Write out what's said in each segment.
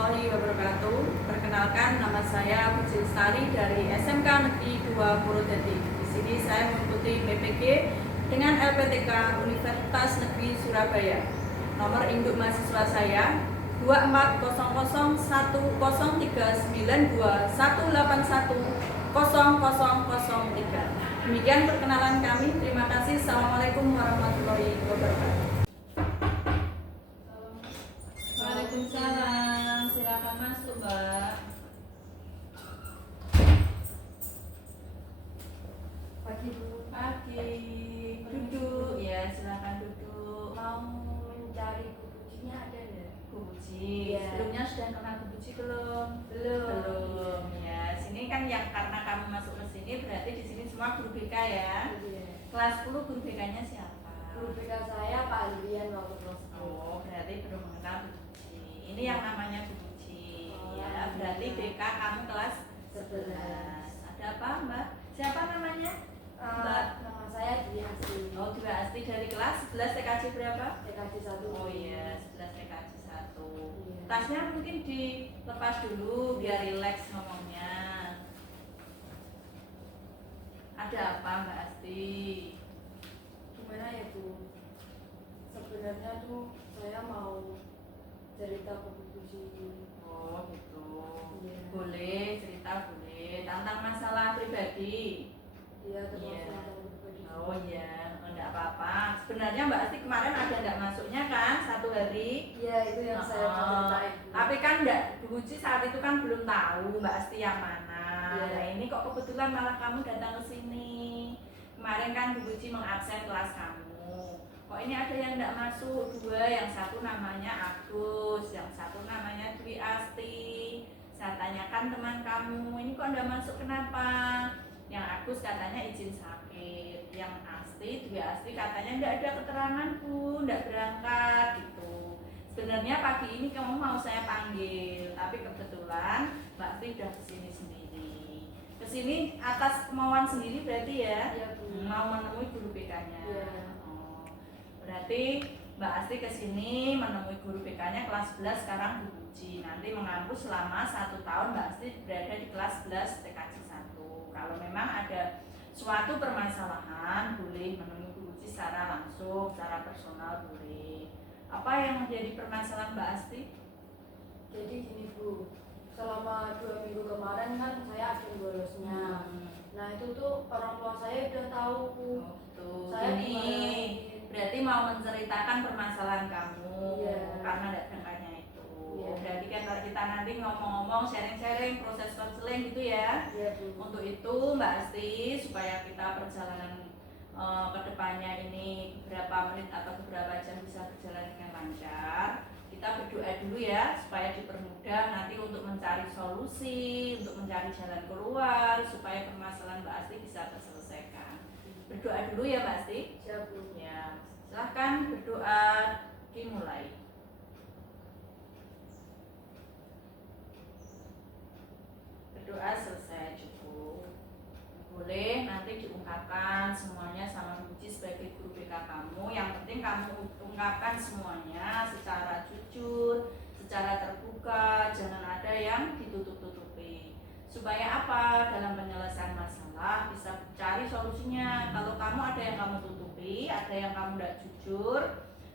warahmatullahi wabarakatuh. Perkenalkan, nama saya Puji Lestari dari SMK Negeri 2 Purwodadi. Di sini saya mengikuti PPG dengan LPTK Universitas Negeri Surabaya. Nomor induk mahasiswa saya 2400103921810003. Demikian perkenalan kami. Terima kasih. Assalamualaikum warahmatullahi wabarakatuh. Waalaikumsalam, silakan masuk, Mbak. Pagi Bu, Pagi, duduk ya, silakan duduk. mau mencari kuncinya ada nggak? Kubuci, Iya. sebelumnya sudah kenal kubuci belum? Belum. Ya, sini kan yang karena kamu masuk ke sini berarti di sini semua guru BK ya. Iya. Kelas 10 guru BK-nya siapa? Guru BK saya Pak Andrian waktu kelas 10. Oh, berarti belum mengenal kubuci. Ini yang namanya kubuci. Oh, Ya, berarti iya. BK kamu kelas 11. Ada apa, Mbak? Siapa namanya? Mbak. Nama saya Dwi Asli. Oh, Dwi Asti dari kelas 11 TKJ berapa? TKJ 1. Oh iya, 11 TKJ 1. Iya. Tasnya mungkin dilepas dulu biar rileks ngomongnya. Ada apa, Mbak Asti? Gimana ya Bu? Sebenarnya tuh saya mau cerita ke Bu Puji. Oh, gitu. Iya. Boleh, cerita boleh. Tentang masalah pribadi. Iya, termasuk Iya. tentang pribadi. Oh iya, enggak apa-apa. Sebenarnya Mbak Asti kemarin ada enggak masuknya kan 1 hari? Iya, itu yang saya mau ceritain. Bu. Tapi kan enggak, Bu Uci saat itu kan belum tahu Mbak Asti yang mana. Iya. Nah ini kok kebetulan malah kamu datang ke sini. Kemarin kan Bu Uci mengabsen kelas kamu. Kok ini ada yang enggak masuk 2, yang satu namanya Agus, yang satu namanya Dwi Asti. Saya tanyakan teman kamu, ini kok enggak masuk kenapa? Yang Agus katanya izin sakit, yang Asti, Dwi Asti katanya enggak ada keterangan Bu, enggak berangkat gitu. Sebenarnya pagi ini kamu mau saya panggil, tapi kebetulan Mbak Asti udah kesini sendiri. Kesini atas kemauan sendiri berarti ya? Iya, Bu. Mau menemui guru BK-nya. Iya. Oh, berarti Mbak Asti kesini menemui guru BK-nya kelas 11 sekarang Bu Puji. Nanti mengampu selama 1 tahun Mbak Asti berada di kelas 11 TKJ 1. Kalau memang ada suatu permasalahan boleh menemui Bu Puji secara langsung, secara personal boleh. Apa yang menjadi permasalahan Mbak Asti? Jadi gini Bu, selama 2 minggu kemarin kan saya ada borosnya. Nah itu tuh orang tua saya udah tahu Bu. Oh, gitu. Saya Ini dimarahin. berarti mau menceritakan permasalahan kamu Iya. karena ada berangkatnya itu. Iya. Berarti kan kalau kita nanti ngomong-ngomong, sharing-sharing, proses konseling gitu ya. Iya Bu. Untuk itu Mbak Asti, supaya kita perjalanan kedepannya ini beberapa menit atau beberapa jam bisa berjalan dengan lancar, kita berdoa dulu ya supaya dipermudah nanti untuk mencari solusi, untuk mencari jalan keluar supaya permasalahan Mbak Asti bisa terselesaikan. Berdoa dulu ya Mbak Asti. Siap Bu. Ya, silahkan berdoa, dimulai. Berdoa selesai cukup. Boleh nanti diungkapkan semuanya sama Bu Puji sebagai guru BK kamu. Yang penting kamu ungkapkan semuanya secara jujur, secara terbuka, jangan ada yang ditutup-tutupi. Supaya apa? Dalam penyelesaian masalah bisa cari solusinya. Kalau kamu ada yang kamu tutupi, ada yang kamu tidak jujur,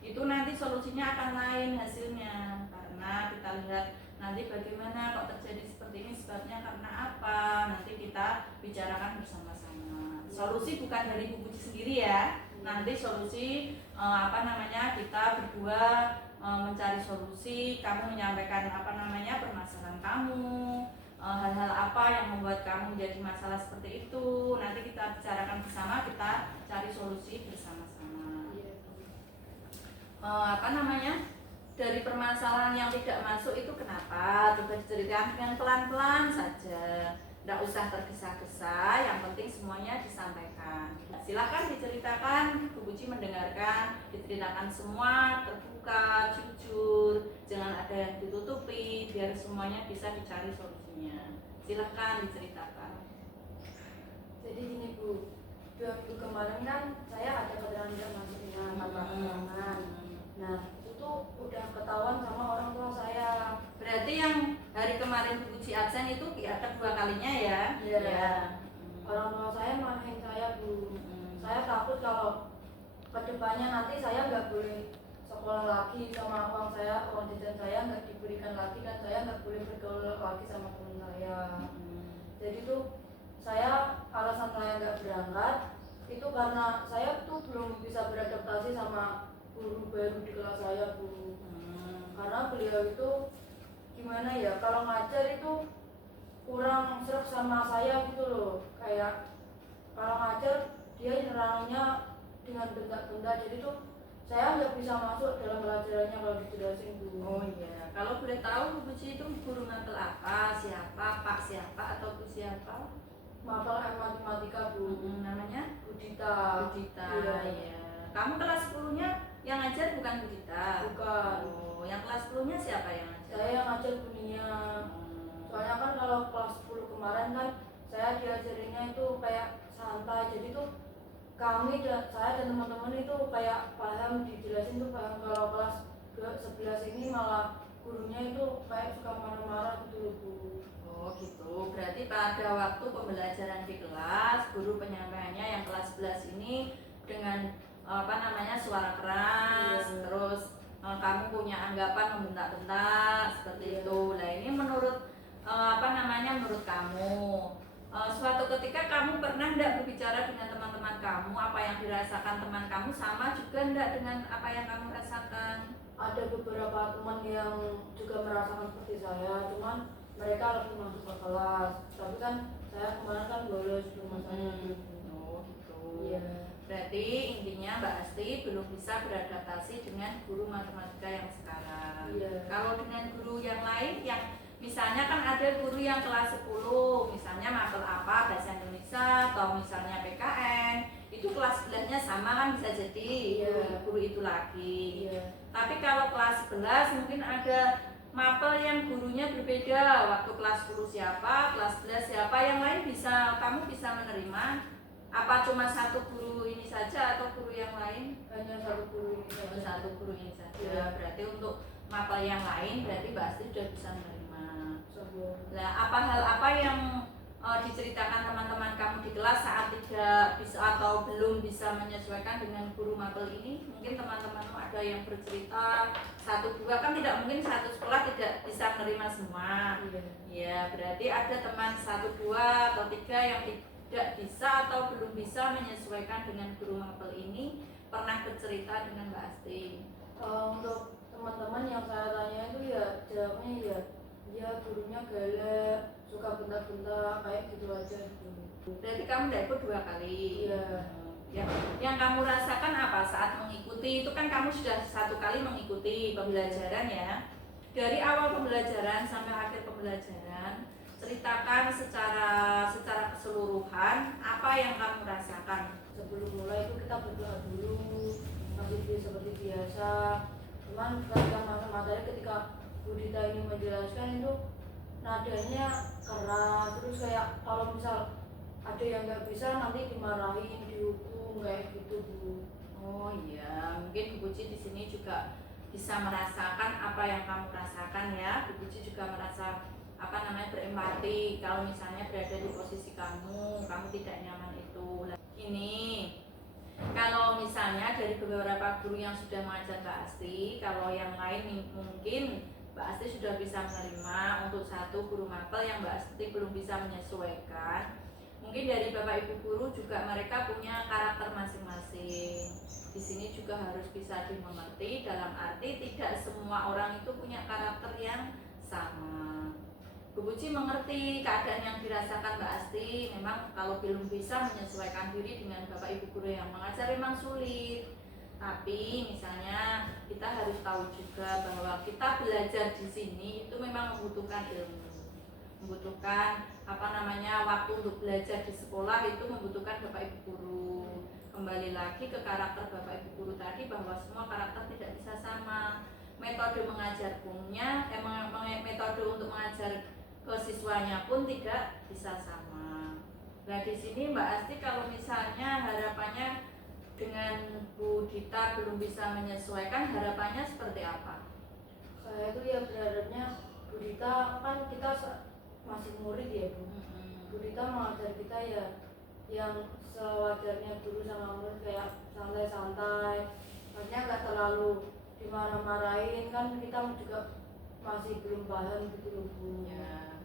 itu nanti solusinya akan lain hasilnya. Karena kita lihat nanti bagaimana kok terjadi seperti ini, sebabnya karena apa, nanti kita bicarakan bersama-sama. Solusi bukan dari Bu Puji sendiri ya, nanti solusi kita berdua mencari solusi, kamu menyampaikan permasalahan kamu, hal-hal apa yang membuat kamu menjadi masalah seperti itu, nanti kita bicarakan bersama, kita cari solusi bersama-sama. Iya Bu. Dari permasalahan yang tidak masuk itu kenapa? Coba diceritakan dengan pelan-pelan saja, tidak usah tergesa-gesa, yang penting semuanya disampaikan. Silakan diceritakan, Bu Puji mendengarkan, diceritakan semua terbuka, jujur, jangan ada yang ditutupi, biar semuanya bisa dicari solusinya. Silakan diceritakan. Jadi gini Bu, 2 minggu kemarin kan saya ada keterangan tidak masuknya tanpa keterangan. Nah itu tuh udah ketahuan sama orang tua saya. Berarti yang hari kemarin Bu Puji absen itu ya kedua kalinya ya? Iya. Ya. Orang tua saya marahin saya Bu. Hmm. Saya takut kalau kedepannya nanti saya nggak boleh sekolah lagi, sama uang jajan saya nggak diberikan lagi, dan saya nggak boleh bergaul lagi sama teman saya. Jadi tuh saya alasan saya nggak berangkat itu karena saya tuh belum bisa beradaptasi sama guru baru di kelas saya Bu. Karena beliau itu gimana ya, kalau ngajar itu kurang serak sama saya gitu loh. Kayak kalau ngajar dia nerangnya dengan benda-benda, jadi tuh saya nggak bisa masuk dalam pelajarannya kalau dijelasin Bu. Oh iya, kalau boleh tahu Bu Puji itu guru mapel apa, siapa, Pak siapa atau Bu siapa? Mapel matematika Bu. Namanya? Budita. Budita. Iya. Ya. Kamu kelas 10-nya yang ngajar bukan Budita? Bukan. Oh, yang kelas 10-nya siapa yang ngajar? Saya yang ngajar Bunia. Soalnya kan kalau kelas 10 kemarin kan saya diajarinnya itu kayak santai, jadi tuh kami dan saya dan teman-teman itu kayak paham, dijelasin tuh paham. Kalau kelas 11 ini malah gurunya itu kayak suka marah-marah gitu loh Bu. Oh gitu, berarti pada waktu pembelajaran di kelas, guru penyampaiannya yang kelas 11 ini dengan suara keras, Iya. terus kamu punya anggapan membentak-bentak seperti Iya. itu. Nah ini menurut menurut kamu, suatu ketika kamu pernah tidak berbicara dengan teman-teman kamu, apa yang dirasakan teman kamu sama juga tidak dengan apa yang kamu rasakan? Ada beberapa teman yang juga merasakan seperti saya, cuman mereka lebih masuk ke kelas. Tapi kan saya kemarin kan bolos di rumah saya. Oh gitu. Iya. Berarti intinya Mbak Asti belum bisa beradaptasi dengan guru matematika yang sekarang. Iya. Kalau dengan guru yang lain yang misalnya kan ada guru yang kelas 10, misalnya mapel apa, bahasa Indonesia atau misalnya PKN, itu kelas 11-nya sama kan bisa jadi Iya. guru itu lagi. Iya. Tapi kalau kelas 11 mungkin ada mapel yang gurunya berbeda, waktu kelas 10 siapa, kelas 11 siapa, yang lain kamu bisa menerima? Apa cuma satu guru ini saja atau guru yang lain? Hanya satu guru ini saja. Satu guru ini saja. Iya. Berarti untuk mapel yang lain berarti Mbak Asti sudah bisa menerima. Nah, hal apa yang diceritakan teman-teman kamu di kelas saat tidak bisa atau belum bisa menyesuaikan dengan guru mapel ini? Mungkin teman-temanmu ada yang bercerita satu dua, kan tidak mungkin satu sekolah tidak bisa menerima semua. Iya. Ya, berarti ada teman satu dua atau tiga yang tidak bisa atau belum bisa menyesuaikan dengan guru mapel ini, pernah bercerita dengan Mbak Asti. Untuk teman-teman yang saya tanya itu ya jawabnya ya gurunya galak, suka bentak-bentak kayak gitu aja gitu. Berarti kamu tidak ikut 2 kali. Iya. Yang kamu rasakan apa saat mengikuti itu? Kan kamu sudah 1 kali mengikuti pembelajaran ya. Dari awal pembelajaran sampai akhir pembelajaran, ceritakan secara keseluruhan apa yang kamu rasakan. Sebelum mulai itu kita berdoa dulu, masih seperti biasa. Cuman ketika masuk materi, ketika Budita ini menjelaskan itu nadanya keras, terus kayak kalau misal ada yang nggak bisa nanti dimarahin, dihukum kayak gitu Bu. Oh iya, mungkin Bu Puji di sini juga bisa merasakan apa yang kamu rasakan ya. Bu Puji juga merasa berempati kalau misalnya berada di posisi kamu tidak nyaman itu. Ini kalau misalnya dari beberapa guru yang sudah mengajar Mbak Asti, kalau yang lain mungkin Mbak Asti sudah bisa menerima. Untuk satu guru mapel yang Mbak Asti belum bisa menyesuaikan, mungkin dari Bapak Ibu guru juga mereka punya karakter masing-masing. Di sini juga harus bisa dimengerti, dalam arti tidak semua orang itu punya karakter yang sama. Bu Puji mengerti keadaan yang dirasakan Mbak Asti. Memang kalau belum bisa menyesuaikan diri dengan Bapak Ibu guru yang mengajar memang sulit. Tapi misalnya kita harus tahu juga bahwa kita belajar di sini itu memang membutuhkan ilmu, membutuhkan waktu untuk belajar di sekolah itu membutuhkan Bapak Ibu guru. Kembali lagi ke karakter Bapak Ibu guru tadi, bahwa semua karakter tidak bisa sama. Metode mengajar metode untuk mengajar ke siswanya pun tidak bisa sama. Nah di sini Mbak Asti kalau misalnya harapannya dengan Bu Dita belum bisa menyesuaikan, harapannya seperti apa? Saya itu ya berharapnya Bu Dita, kan kita masih murid ya Bu. Bu Dita mengajar kita ya yang sewajarnya guru sama murid, kayak santai-santai, maksudnya nggak terlalu dimarah-marahin, kan kita juga masih belum paham gitu loh Bu. Ya.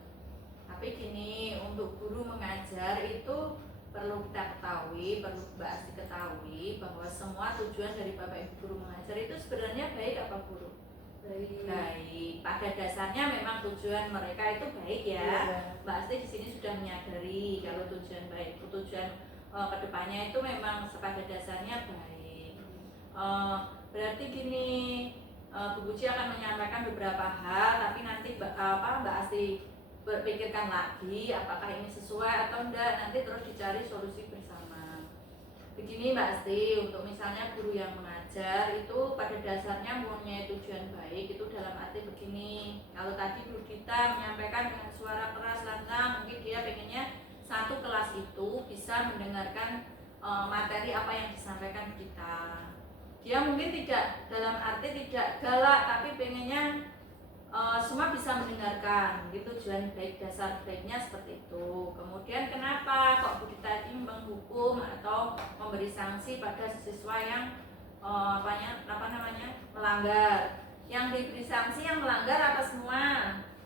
Tapi gini, untuk guru mengajar itu perlu kita ketahui, perlu Mbak Asti ketahui bahwa semua tujuan dari Bapak Ibu guru mengajar itu sebenarnya baik apa buruk? Baik. Pada dasarnya memang tujuan mereka itu baik ya. Mbak Asti di sini sudah menyadari kalau tujuan baik, tujuan kedepannya itu memang pada dasarnya baik. Berarti gini, Bu Puji akan menyampaikan beberapa hal, tapi nanti Mbak Asti berpikirkan lagi apakah ini sesuai atau enggak, nanti terus dicari solusi bersama. Begini Mbak Asti, untuk misalnya guru yang mengajar itu pada dasarnya mempunyai tujuan baik, itu dalam arti begini. Kalau tadi Bu Dita menyampaikan dengan suara keras lantang, mungkin dia pengennya satu kelas itu bisa mendengarkan materi apa yang disampaikan kita. Dia mungkin tidak dalam arti tidak galak, tapi pengennya semua bisa mendengarkan, gitu tujuan baik, dasar baiknya seperti itu. Kemudian kenapa kok Bu Dita ini menghukum atau memberi sanksi pada siswa yang melanggar? Yang diberi sanksi yang melanggar apa semua?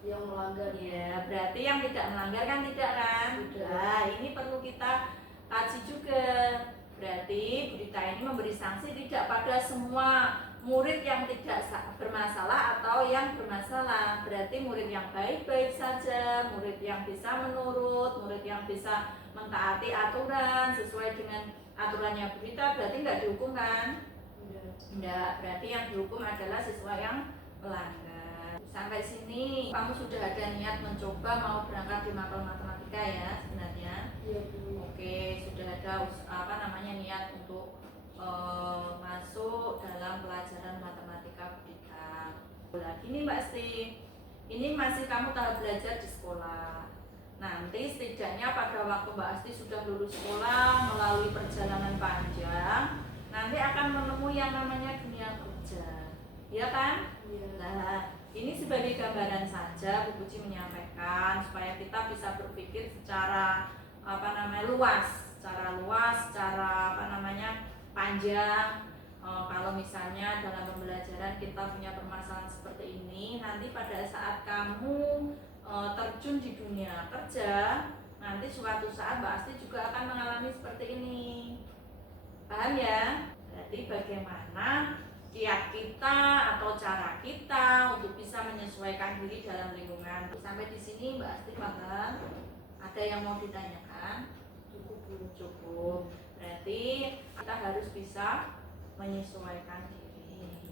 Yang melanggar. Ya, berarti yang tidak melanggar kan tidak kan? Nah, ini perlu kita kaji juga. Berarti Bu Dita ini memberi sanksi tidak pada semua murid yang tidak bermasalah atau yang bermasalah. Berarti murid yang baik-baik saja, murid yang bisa menurut, murid yang bisa mentaati aturan sesuai dengan aturannya Bu Dita, berarti nggak dihukum kan? Enggak, berarti yang dihukum adalah siswa yang melanggar. Sampai sini kamu sudah ada niat mencoba mau berangkat di mapel matematika ya sebenarnya? Iya Bu. Oke, sudah ada niat untuk masuk dalam pelajaran matematika Bu Dita. Lagi nih Mbak Sti, ini masih kamu tahap belajar di sekolah. Nanti setidaknya pada waktu Mbak Asti sudah lulus sekolah melalui perjalanan panjang, nanti akan menemui yang namanya dunia kerja, ya kan? Iya. Nah, ini sebagai gambaran saja Bu Puji menyampaikan supaya kita bisa berpikir secara luas, secara panjang. Kalau misalnya dalam pembelajaran kita punya permasalahan seperti ini, nanti pada saat kamu terjun di dunia kerja, nanti suatu saat Mbak Asti juga akan mengalami seperti ini. Paham ya? Berarti bagaimana kiat kita atau cara kita untuk bisa menyesuaikan diri dalam lingkungan. Sampai di sini Mbak Asti paham? Ada yang mau ditanyakan? Cukup. Berarti kita harus bisa menyesuaikan diri,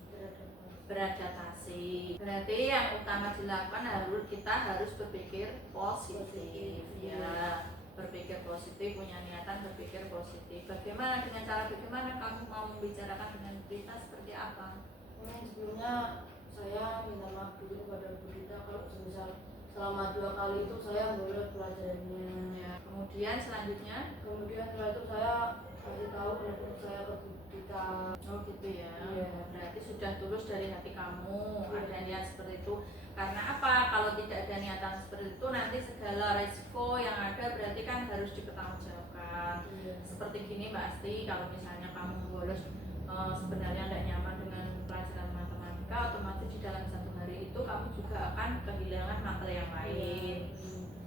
beradaptasi. Berarti yang utama dilakukan kita harus berpikir positif, ya. Berpikir positif, punya niatan berpikir positif. Bagaimana bagaimana kamu mau membicarakan dengan kita seperti apa? Sebelumnya saya minta maaf dulu kepada Bu Dita kalau semisal selama 2 kali itu saya bolos pelajarannya. Ya. Kemudian selanjutnya setelah itu saya kasih tahu pendapat saya ke Bu Dita. Oh gitu ya. Iya. Berarti sudah tulus dari hati kamu, ada niat seperti itu. Karena apa? Kalau tidak ada niatan seperti itu, nanti segala resiko yang ada berarti kan harus dipertanggungjawabkan. Iya. Seperti gini Mbak Asti, kalau misalnya kamu bolos sebenarnya tidak nyaman dengan pelajaran matematika, otomatis di dalam 1 hari itu kamu juga akan kehilangan materi yang lain.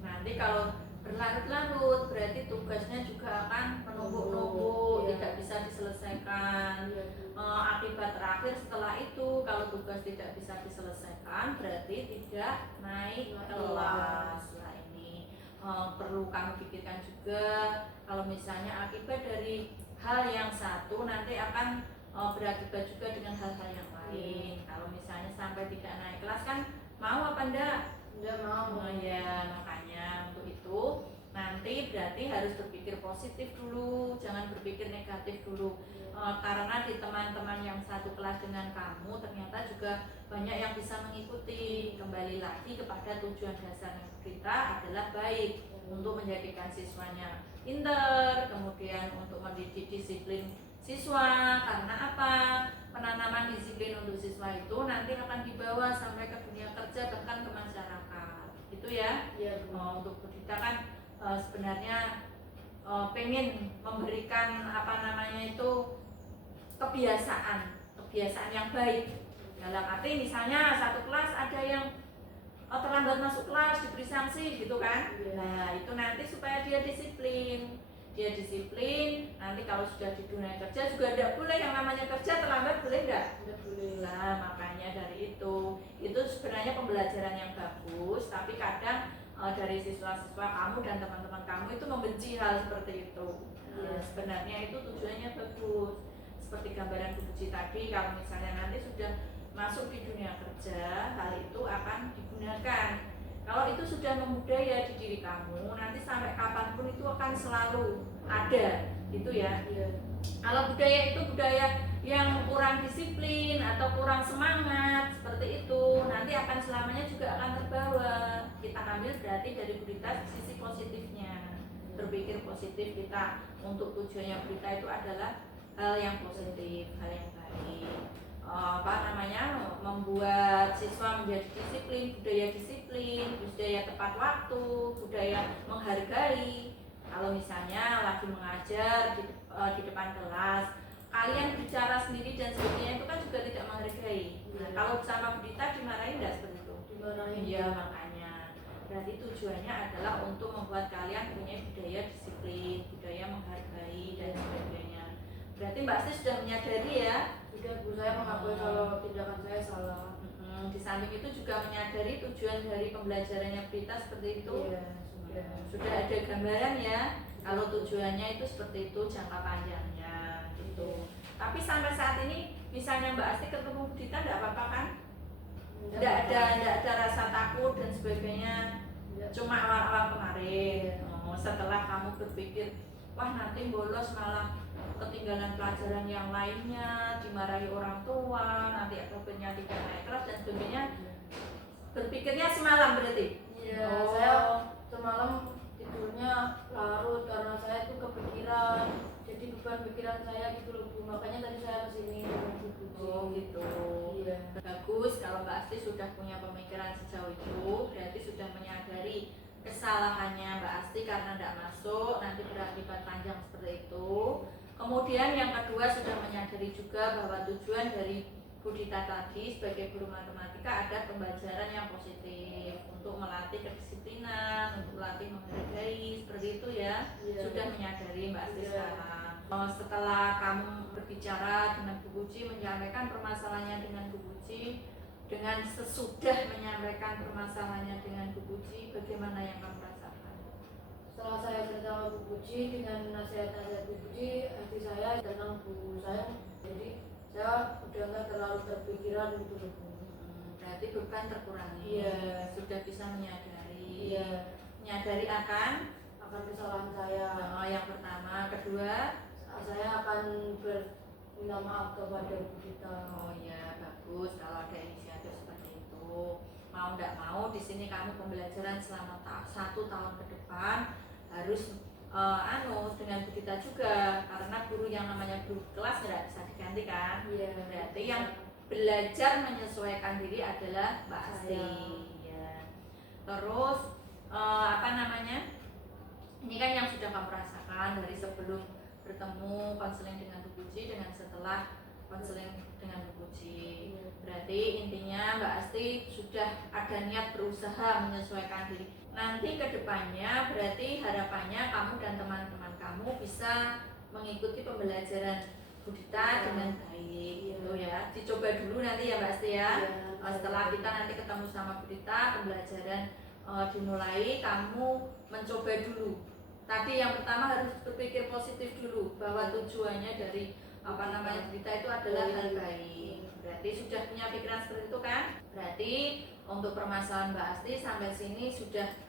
Nanti kalau berlarut-larut berarti tugasnya juga akan menumpuk-numpuk, tidak bisa diselesaikan. Akibat terakhir setelah itu, kalau tugas tidak bisa diselesaikan berarti tidak naik kelas. Nah ini perlu kamu pikirkan juga. Kalau misalnya akibat dari hal yang satu nanti akan berakibat juga dengan hal-hal yang lain. Kalau misalnya sampai tidak naik kelas kan mau apa enggak? Enggak mau. Ya makanya untuk itu nanti berarti harus berpikir positif dulu, jangan berpikir negatif dulu. Karena di teman-teman yang satu kelas dengan kamu ternyata juga banyak yang bisa mengikuti. Kembali lagi kepada tujuan dasar kita adalah baik, untuk menjadikan siswanya pintar, kemudian untuk mendidik disiplin siswa. Karena apa? Penanaman disiplin untuk siswa itu nanti akan dibawa sampai ke dunia kerja, bahkan ke masyarakat. Itu ya. Iya, Untuk kita kan sebenarnya pengen memberikan kebiasaan yang baik. Dalam arti misalnya satu kelas ada yang terlambat masuk kelas diberi sanksi gitu kan. Nah itu nanti supaya dia disiplin, nanti kalau sudah di dunia kerja juga tidak boleh yang namanya kerja terlambat, boleh nggak? tidak boleh. Nah makanya dari itu sebenarnya pembelajaran yang bagus, tapi kadang dari siswa-siswa kamu dan teman-teman kamu itu membenci hal seperti itu. Sebenarnya itu tujuannya bagus, seperti gambaran Bu Puji tadi. Kalau misalnya nanti sudah masuk di dunia kerja, hal itu akan digunakan. Kalau itu sudah membudaya di diri kamu, nanti sampai kapanpun itu akan selalu ada, gitu ya. Kalau budaya itu budaya yang kurang disiplin atau kurang semangat seperti itu, nanti akan selamanya juga akan terbawa. Kita ambil berarti dari berita sisi positifnya, berpikir positif kita untuk tujuannya berita itu adalah hal yang positif, hal yang baik. Membuat siswa menjadi disiplin, budaya tepat waktu, budaya menghargai. Kalau misalnya lagi mengajar di depan kelas, kalian bicara sendiri dan sebagainya itu kan juga tidak menghargai. Nah, kalau bersama berita dimarahin nggak seperti itu? Dimarahin. Iya, makanya berarti tujuannya adalah untuk membuat kalian punya budaya disiplin, budaya menghargai dan sebagainya. Berarti Mbak Asti sudah menyadari ya? Sudah Bu, saya mengakui kalau tindakan saya salah. Di samping itu juga menyadari tujuan dari pembelajarannya berita seperti itu. Iya, sudah ada gambaran ya. Kalau tujuannya itu seperti itu, jangka panjangnya gitu. Tapi sampai saat ini misalnya Mbak Asti ketemu Dita tidak apa-apa kan? Tidak ada rasa takut dan sebagainya. Cuma awal-awal kemarin. Setelah kamu berpikir, wah nanti bolos malah ketinggalan pelajaran yang lainnya, dimarahi orang tua, nanti akhirnya tidak naik kelas dan sebagainya. Berpikirnya semalam berarti? Iya, saya semalam tidurnya larut karena saya tuh kepikiran, jadi beban pikiran saya gitu loh Bu. Makanya tadi saya kesini dengan Bu Puji. Gitu. Iya. Bagus kalau Mbak Asti sudah punya pemikiran sejauh itu, berarti sudah menyadari kesalahannya Mbak Asti karena tidak masuk, nanti berakibat panjang seperti itu. Kemudian yang kedua sudah menyadari juga bahwa tujuan dari Bu Dita tadi sebagai guru matematika ada pembelajaran yang positif untuk melatih kedisiplinan, untuk melatih menghargai seperti itu ya. Sudah menyadari Mbak Asti sekarang. Setelah kamu berbicara dengan Bu Puji, menyampaikan permasalahannya dengan Bu Puji, dengan sesudah menyampaikan permasalahannya dengan Bu Puji, bagaimana yang kamu rasakan? Setelah saya cerita sama Bu Puji dengan nasihat-nasihat Bu Puji, hati saya tenang Bu. Jadi saya udah nggak terlalu terpikiran gitu loh Bu. Berarti beban terkurangi. Iya. Sudah bisa menyadari. Iya. Menyadari akan kesalahan saya. Yang pertama, kedua, saya akan berminta maaf kepada Bu Dita. Oh ya, bagus kalau ada inisiatif seperti itu. Mau tidak mau di sini kamu pembelajaran selama 1 tahun ke depan harus dengan Bu Dita juga, karena guru yang namanya guru kelas tidak bisa diganti kan. Berarti yang belajar menyesuaikan diri adalah Mbak Asti. Ya. Terus ini kan yang sudah kamu rasakan dari sebelum bertemu konseling dengan Bu Puji dengan setelah konseling dengan Bu Puji. Berarti intinya Mbak Asti sudah ada niat berusaha menyesuaikan diri. Nanti kedepannya berarti harapannya kamu dan teman-teman kamu bisa mengikuti pembelajaran Bu Dita dengan baik gitu ya. Dicoba dulu nanti ya Mbak Asti ya. Setelah kita nanti ketemu sama Bu Dita, pembelajaran dimulai, kamu mencoba dulu. Tadi yang pertama harus berpikir positif dulu bahwa tujuannya dari berita itu adalah hal baik. Berarti sudah punya pikiran seperti itu kan? Berarti untuk permasalahan Mbak Asti sampai sini sudah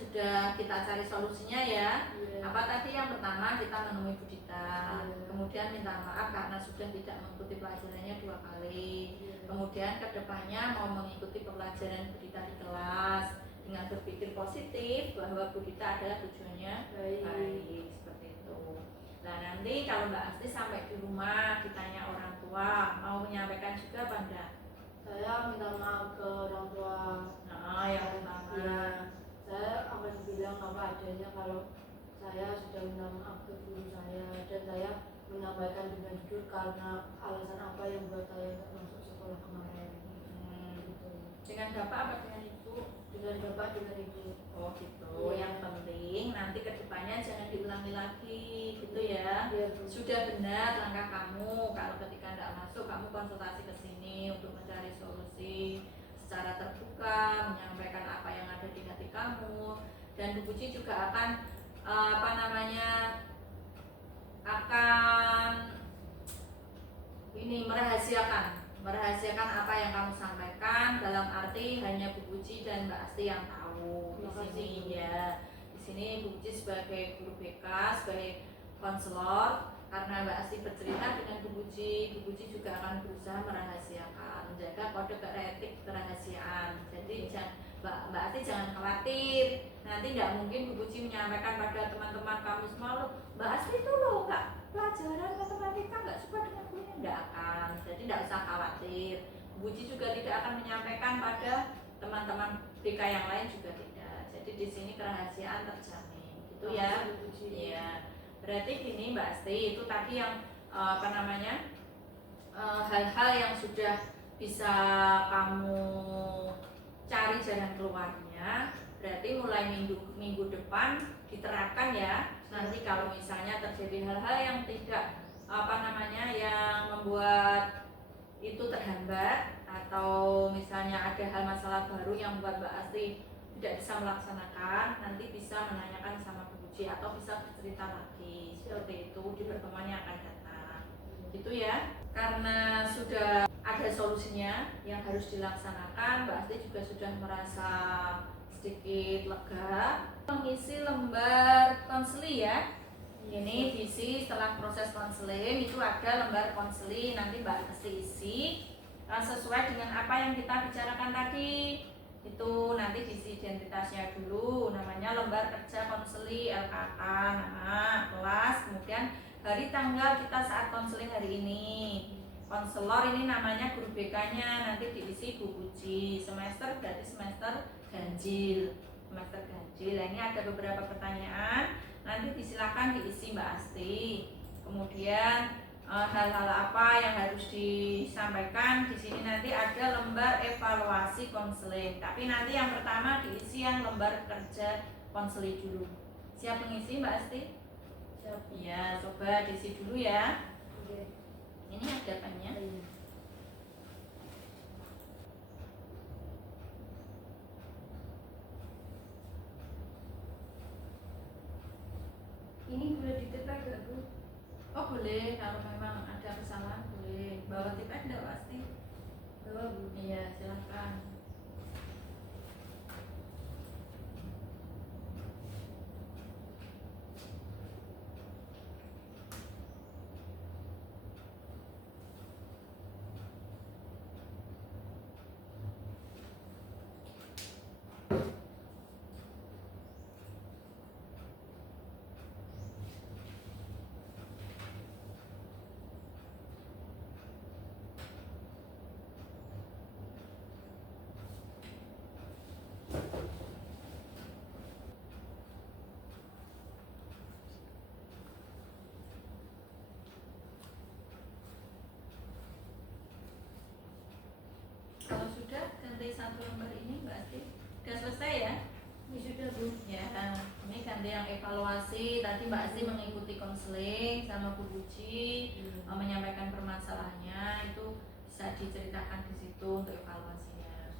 sudah kita cari solusinya ya. Apa tadi yang pertama kita menemui Bu Dita, kemudian minta maaf karena sudah tidak mengikuti pelajarannya 2 kali. Kemudian kedepannya mau mengikuti pelajaran Bu Dita di kelas dengan berpikir positif bahwa Bu Dita adalah tujuannya baik seperti itu. Nah nanti kalau Mbak Asti sampai di rumah ditanya orang tua, mau menyampaikan juga apa enggak? Saya minta maaf ke orang tua. Nah yang pertama. Iya, saya akan bilang apa adanya kalau saya sudah minta maaf ke guru saya dan saya menyampaikan dengan jujur karena alasan apa yang buat saya nggak masuk sekolah kemarin. Gitu. Dengan bapak apa dengan ibu? Dengan bapak dengan ibu. Oh gitu. Iya. Yang penting nanti kedepannya jangan diulangi lagi, gitu ya. Iya, Bu. Sudah benar langkah kamu. Kalau ketika tidak masuk, kamu konsultasi ke sini untuk mencari solusi secara terbuka, menyampaikan apa yang ada di hati kamu. Dan Bu Puji juga akan akan ini merahasiakan apa yang kamu sampaikan, dalam arti hanya Bu Puji dan Mbak Asti yang tahu. Di sini ya, di sini Bu Puji sebagai guru BK, sebagai konselor, karena Mbak Asti bercerita dengan Bu Puji juga akan berusaha merahasiakan, menjaga kode etik kerahasiaan. Jadi Mbak Asti jangan khawatir, nanti tidak mungkin Bu Puji menyampaikan pada teman-teman kamu semua, loh Mbak Asti itu loh Kak, pelajaran matematika nggak suka dengan gurunya, nggak akan. Jadi tidak usah khawatir. Bu Puji juga tidak akan menyampaikan pada teman-teman BK yang lain juga tidak. Jadi di sini kerahasiaan terjamin, gitu ya. Iya. Berarti gini Mbak Asti, itu tadi yang hal-hal yang sudah bisa kamu cari jalan keluarnya. Berarti mulai minggu depan diterapkan ya. Nanti kalau misalnya terjadi hal-hal yang tidak yang membuat itu terhambat, atau misalnya ada hal masalah baru yang membuat Mbak Asti tidak bisa melaksanakan, nanti bisa menanyakan sama Bu Puji atau bisa bercerita lagi seperti itu di pertemuan yang akan datang, gitu ya. Karena sudah ada solusinya yang harus dilaksanakan, Mbak Asti juga sudah merasa sedikit lega mengisi lembar konseli ya. Ini diisi setelah proses konseling, itu ada lembar konseli, nanti Mbak Asti isi sesuai dengan apa yang kita bicarakan tadi. Itu nanti diisi identitasnya dulu, namanya lembar kerja konseli, LKK, nama, kelas, kemudian hari tanggal kita saat konseling hari ini. Konselor ini namanya guru BK-nya, nanti diisi Bu Puji. Semester berarti semester ganjil. Semester ganjil. Nah, ini ada beberapa pertanyaan, nanti disilakan diisi Mbak Asti. Kemudian hal-hal apa yang harus disampaikan di sini, nanti ada lembar evaluasi konseling. Tapi nanti yang pertama diisi yang lembar kerja konseling dulu. Siap mengisi Mbak Asti? Siap. Iya, coba diisi dulu ya. Oke. Ini ada apanya? Ini boleh ditipek gak Bu? Oh boleh, kalau memang ada kesalahan boleh. Bawa tipek enggak pasti? Bawa Bu. Iya, silahkan. Kalau sudah ganti satu lembar ini Mbak Asti. Sudah selesai ya? Ini sudah Bu. Ya, ini ganti yang evaluasi. Tadi Mbak Asti mengikuti konseling sama Bu Puji, menyampaikan permasalahannya, itu bisa diceritakan di situ untuk evaluasinya.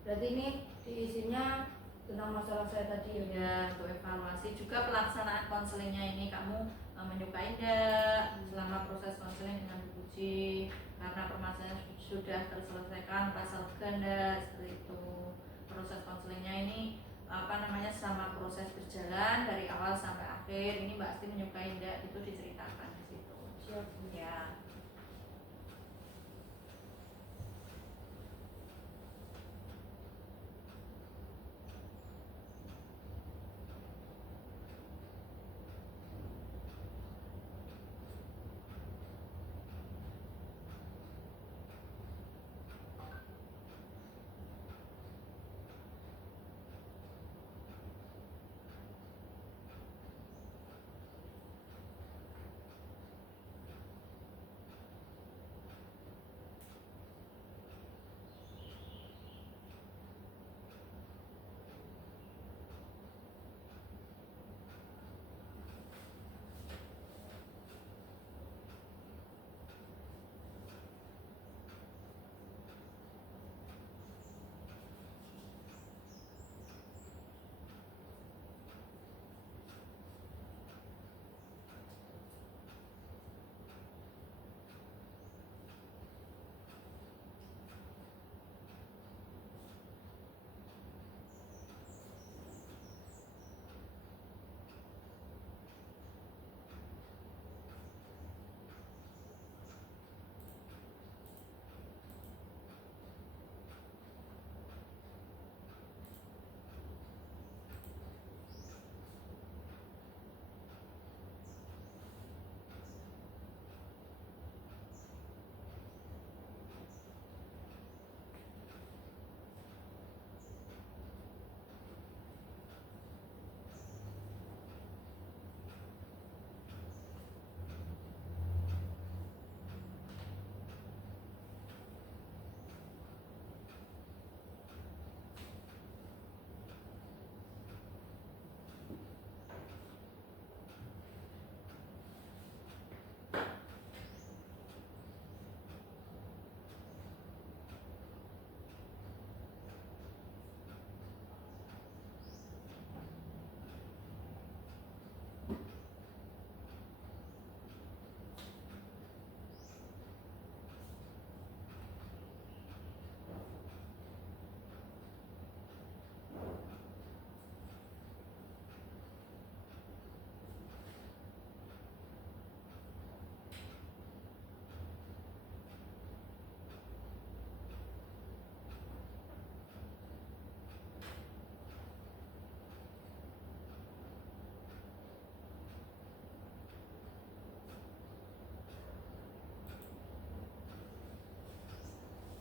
Berarti ini diisinya tentang masalah saya tadi ya? Ya, untuk evaluasi juga pelaksanaan konselingnya ini kamu menyukai enggak selama proses konseling dengan Bu Puji, karena permasalahan sudah terselesaikan, rasa lega enggak, seperti itu. Proses konselingnya ini sama proses berjalan dari awal sampai akhir, ini Mbak Asti menyukai enggak, itu diceritakan di situ. Siap. Ya.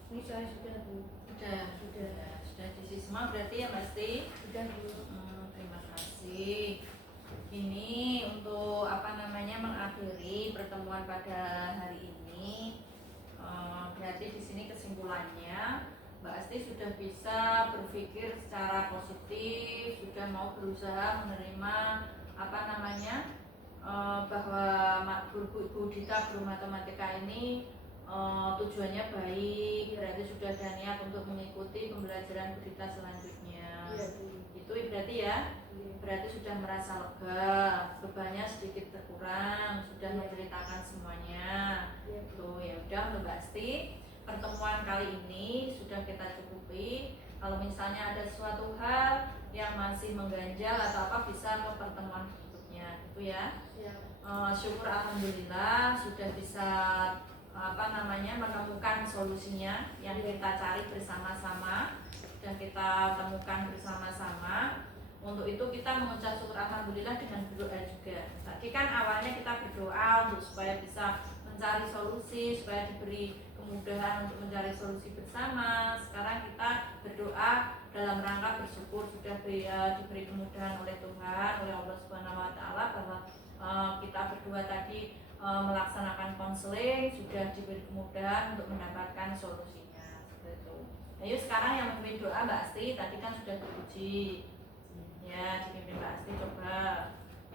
Ini saya sudah Bu. Sudah diisi semua berarti ya Mbak Sti? Sudah Bu. Terima kasih. Ini untuk mengakhiri pertemuan pada hari ini. Berarti di sini kesimpulannya Mbak Asti sudah bisa berpikir secara positif, sudah mau berusaha menerima bahwa Bu Dita guru matematika ini tujuannya baik, berarti sudah ada niat untuk mengikuti pembelajaran Bu Dita selanjutnya. Iya, Bu. Itu berarti ya, berarti sudah merasa lega, bebannya sedikit berkurang, sudah menceritakan semuanya. Tuh ya udah untuk Mbak Asti, pertemuan kali ini sudah kita cukupi. Kalau misalnya ada suatu hal yang masih mengganjal atau apa, bisa ke pertemuan berikutnya, gitu ya. Syukur alhamdulillah sudah bisa menemukan solusinya yang kita cari bersama-sama, dan kita temukan bersama-sama. Untuk itu kita mengucap syukur alhamdulillah dengan berdoa juga. Tadi kan awalnya kita berdoa untuk supaya bisa mencari solusi, supaya diberi kemudahan untuk mencari solusi bersama. Sekarang kita berdoa dalam rangka bersyukur sudah diberi kemudahan oleh Tuhan, oleh Allah Subhanahu wa taala, bahwa kita berdua tadi melaksanakan konseling, sudah diberi kemudahan untuk mendapatkan solusinya. Seperti itu. Ayo sekarang yang memimpin doa Mbak Asti, tadi kan sudah dipuji. Ya, dipimpin Mbak Asti coba.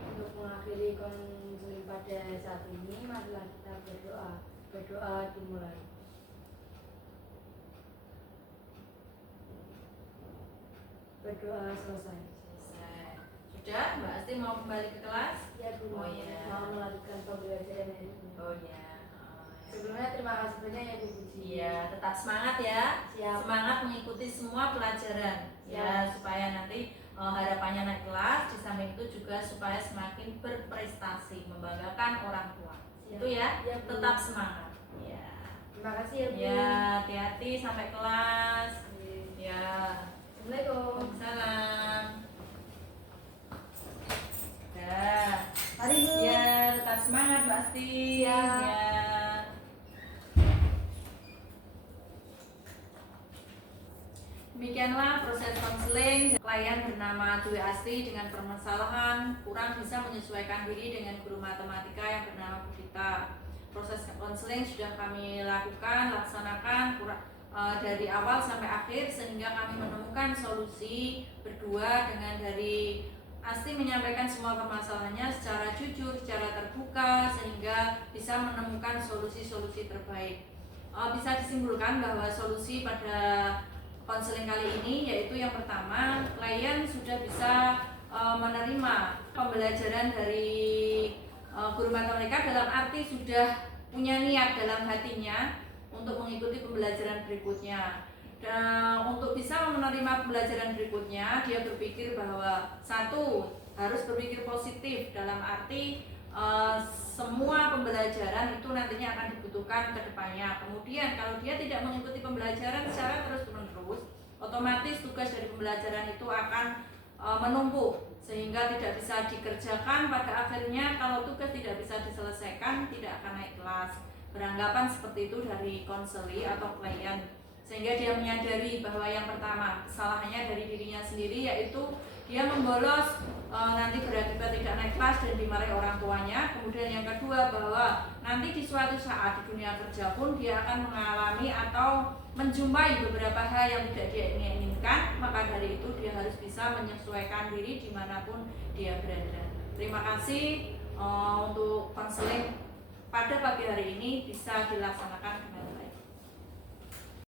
Untuk mengakhiri konseling pada saat ini, marilah kita berdoa. Berdoa dimulai. Berdoa selesai. Sudah, Mbak Asti mau kembali ke kelas? Ya Bu, Oh ya. mau melanjutkan pembelajaran hari ini. Oh ya. Sebelumnya terima kasih banyak ya Bu Puji. Iya, tetap semangat ya. Siap. Semangat mengikuti semua pelajaran. Ya, Siap. supaya nanti harapannya naik kelas, di samping itu juga supaya semakin berprestasi, membanggakan orang tua. Siap. Itu ya, Ya, Bu. tetap semangat. Ya. Terima kasih ya Bu. Ya, hati-hati sampai kelas. Ya. Assalamualaikum. Waalaikumsalam. Ya. Mari Bu. Ya, tetap semangat Mbak Asti. Siap. Ya. Demikianlah proses konseling klien bernama Dwi Asti dengan permasalahan kurang bisa menyesuaikan diri dengan guru matematika yang bernama Bu Dita. Proses konseling sudah kami laksanakan dari awal sampai akhir, sehingga kami menemukan solusi berdua dengan dari Asti menyampaikan semua permasalahannya secara jujur, secara terbuka, sehingga bisa menemukan solusi-solusi terbaik. Bisa disimpulkan bahwa solusi pada konseling kali ini yaitu yang pertama, klien sudah bisa menerima pembelajaran dari guru matematika, dalam arti sudah punya niat dalam hatinya untuk mengikuti pembelajaran berikutnya. Dan untuk bisa menerima pembelajaran berikutnya, dia berpikir bahwa satu, harus berpikir positif, dalam arti semua pembelajaran itu nantinya akan dibutuhkan ke depannya. Kemudian kalau dia tidak mengikuti pembelajaran secara terus-menerus, otomatis tugas dari pembelajaran itu akan menumpuk, sehingga tidak bisa dikerjakan. Pada akhirnya kalau tugas tidak bisa diselesaikan, tidak akan naik kelas. Beranggapan seperti itu dari konseli atau klien, sehingga dia menyadari bahwa yang pertama, kesalahannya dari dirinya sendiri, yaitu dia membolos, nanti berakibat tidak naik kelas dan dimarahi orang tuanya. Kemudian yang kedua, bahwa nanti di suatu saat di dunia kerja pun dia akan mengalami atau menjumpai beberapa hal yang tidak dia inginkan. Maka dari itu dia harus bisa menyesuaikan diri dimanapun dia berada. Terima kasih untuk konseling pada pagi hari ini bisa dilaksanakan dengan